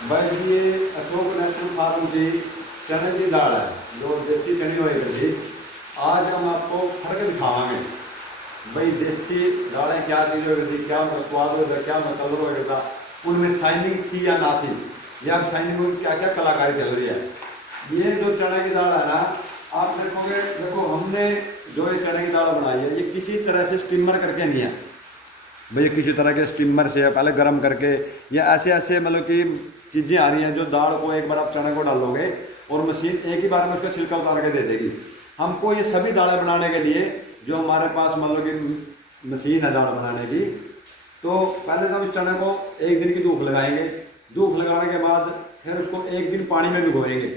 भाई ये Ashok national farm की चने की दाल है, जो देसी चने होगी। आज हम आपको फर्क दिखावांगे भाई देसी दालें क्या चीज़ होगी, क्या उनका स्वाद होगा, क्या उनका कलर होगा, उनमें शाइनिंग थी या ना थी, या शाइनिंग में क्या क्या कलाकारी चल रही है। ये जो चने की दाल है ना, आप देखोगे, देखो हमने जो ये चने की दाल बनाई है ये किसी तरह से स्टीमर करके नहीं है भैया, किसी तरह के स्टीमर से पहले गर्म करके या ऐसे ऐसे मतलब कि चीज़ें आ रही हैं जो दाल को एक बार आप चने को डालोगे और मशीन एक ही बार में उसका छिलका उतार के दे देगी। हमको ये सभी दालें बनाने के लिए जो हमारे पास मतलब कि मशीन है दाल बनाने की, तो पहले तो हम इस चने को एक दिन की धूप लगाएंगे। धूप लगाने के बाद फिर उसको एक दिन पानी में भिगोएंगे।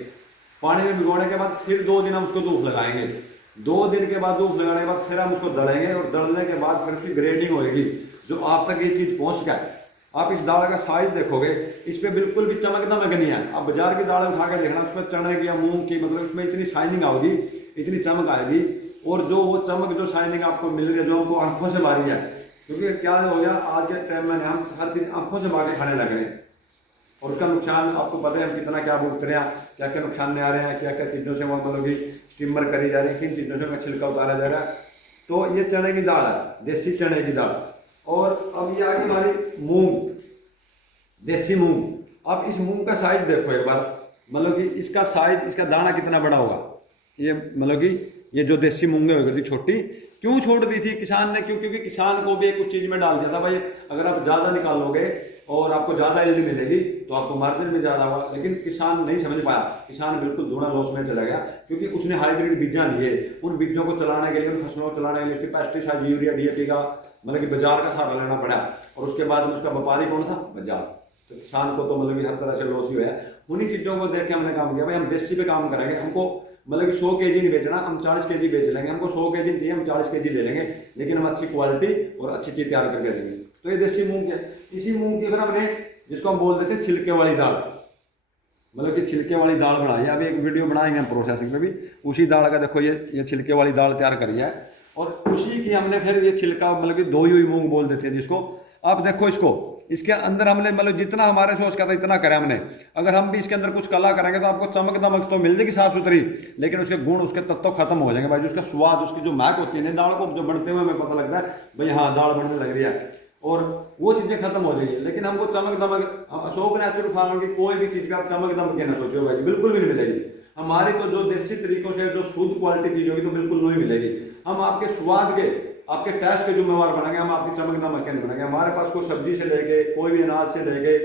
पानी में भिगोने के बाद फिर 2 दिन हम उसको धूप लगाएंगे। 2 दिन के बाद धूप लगाने के बाद फिर हम उसको दलेंगे और दलने के बाद फिर उसकी ग्रेडिंग होएगी जो आप तक ये चीज़ पहुंच गया। आप इस दाल का साइज देखोगे, इस पर बिल्कुल भी चमक दमक नहीं है। आप बाजार की दाल उठा के देखना, उसमें चने की या मूंग की मतलब इसमें इतनी शाइनिंग आएगी, इतनी चमक आएगी। और जो वो चमक जो शाइनिंग आपको मिल रही है, जो हमको आंखों से मारी है, क्योंकि क्या हो गया आज के टाइम में हम हर चीज़ आंखों से मार के खाने लग रहे हैं। और उसका नुकसान आपको पता है हम कितना क्या भुगत रहे हैं, क्या क्या नुकसान में आ रहे हैं, क्या क्या चीज़ों से वो मतलब कि स्टीमर करी जा रही है, किन चीज़ों से का छिलका उतारा जा रहा है। तो ये चने की दाल है, देसी चने की दाल। और अब ये आ गई हमारी मूंग, देसी मूंग। अब इस मूंग का साइज देखो एक बार, मतलब कि इसका साइज, इसका दाना कितना बड़ा होगा। ये मतलब कि ये जो देसी मूंगें हो गई थी छोटी, क्यों छोड़ दी थी किसान ने? क्यों? क्योंकि किसान को भी एक उस चीज़ में डाल दिया था भाई, अगर आप ज़्यादा निकालोगे और आपको ज़्यादा यील्ड मिलेगी तो आपको मार्जिन भी ज़्यादा होगा। लेकिन किसान नहीं समझ पाया, किसान बिल्कुल दूना लॉस में चला गया, क्योंकि उसने हाइब्रिड बीजा लिए। उन बीजों को चलाने के लिए, उन फसलों को चलाने के लिए उसके पेस्टिसाइड, यूरिया, डीएपी का मतलब कि बाजार का सहारा लेना पड़ा। और उसके बाद में उसका व्यापारी कौन था? बाजार। तो किसान को तो मतलब कि हर तरह से लॉस ही हुआ है। उन्हीं चीज़ों को देख के हमने काम किया भाई, हम देसी पे काम करेंगे। हमको मतलब कि 100 केजी नहीं बेचना, हम 40 केजी बेच लेंगे। हमको 100 केजी चाहिए, हम 40 केजी ले लेंगे, लेकिन हम अच्छी क्वालिटी और अच्छी चीज़ तैयार करके देंगे। तो ये देसी मूंग है। इसी मूंग की फिर हमने, जिसको हम बोल देते हैं छिलके वाली दाल, मतलब कि छिलके वाली दाल बनाई है। अभी एक वीडियो बनाएंगे हम प्रोसेसिंग में भी, उसी दाल का देखो ये छिलके वाली दाल तैयार करी है। और उसी की हमने फिर ये छिलका मतलब कि धोई हुई मूंग बोल देते हैं जिसको। आप देखो इसको, इसके अंदर हमने मतलब जितना हमारे सोच का था इतना करा हमने। अगर हम भी इसके अंदर कुछ कला करेंगे तो आपको चमक दमक तो मिल जाएगी साफ सुथरी, लेकिन उसके गुण, उसके तत्व खत्म हो जाएंगे भाई। जो उसका स्वाद, उसकी जो महक होती है ना दाल को जो बनते हुए हमें पता लगता है भाई हाँ दाल बनने लग रही है, और वो चीज़ें खत्म हो जाएगी। लेकिन हमको चमक दमक, अशोक नेचुरल फार्म की कोई भी चीज़ का आप चमक दमक के ना सोचो भाई, बिल्कुल भी नहीं मिलेगी। हमारी तो जो देसी तरीकों से जो शुद्ध क्वालिटी चीज़ होगी तो बिल्कुल नहीं मिलेगी। हम आपके स्वाद के, आपके टेस्ट के जिम्मेवार बनेंगे, हम आपकी चमक दमक के नहीं बनेंगे। हमारे पास कोई सब्जी से लेके, कोई भी अनाज से लेके,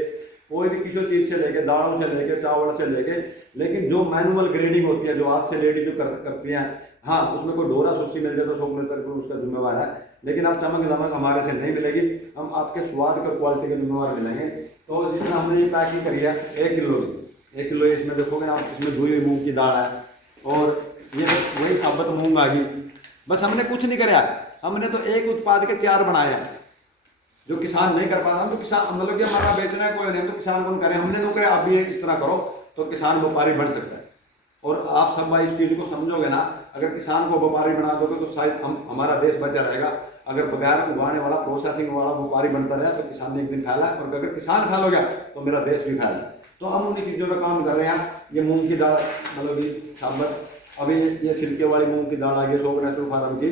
कोई भी किसी चीज़ से लेके, दालों से लेके, चावल से लेके, लेकिन जो मैनुअल ग्रेडिंग होती है, जो हाथ से लेडी जो करती हैं, हाँ उसमें कोई डोरा सुस्ती मिल जाए तो शौक मिलकर उसका जिम्मेवार है। लेकिन आप चमक दमक हमारे से नहीं मिलेगी, हम आपके स्वाद का क्वालिटी के जिम्मेवार मिलेंगे। तो जिसमें हमने ये पैकिंग करी है 1 किलो की, 1 किलो इसमें देखोगे आप, इसमें धुई हुई मूंग की दाल है और ये वही साबुत मूंग आ गई। बस हमने कुछ नहीं कराया, हमने तो एक उत्पाद के 4 बनाए हैं जो किसान नहीं कर पाता। तो किसान मतलब कि हमारा बेचना है कोई नहीं, तो किसान कौन करे, हमने तो कहा आप भी इस तरह करो तो किसान व्यापारी बन सकता है। और आप सब भाई इस चीज़ को समझोगे ना, अगर किसान को व्यापारी बना दोगे तो शायद हमारा देश बचा रहेगा। अगर बगैर उगाने वाला, प्रोसेसिंग वाला व्यापारी बनता रहा तो किसान ने एक दिन खाया, और अगर किसान खा लोगे तो मेरा देश भी खाएगा। तो हम उन्हीं चीज़ों का काम कर रहे हैं। ये मूंग की दाल मतलब कि साबत, अभी ये छिलके वाली मूंग की दाल आ गई अशोक नेचुरल फार्म की,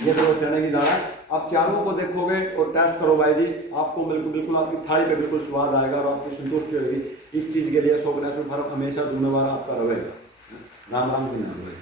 ये तो चने की दाल है। आप चारों को देखोगे और टेस्ट करो भाई जी, आपको बिल्कुल बिल्कुल आपकी थाली पे बिल्कुल स्वाद आएगा और आपकी संतुष्टि होगी। इस चीज़ के लिए अशोक नेचुरल फार्म हमेशा जिम्मेवार आपका रहेगा। राम राम की नाम भाई।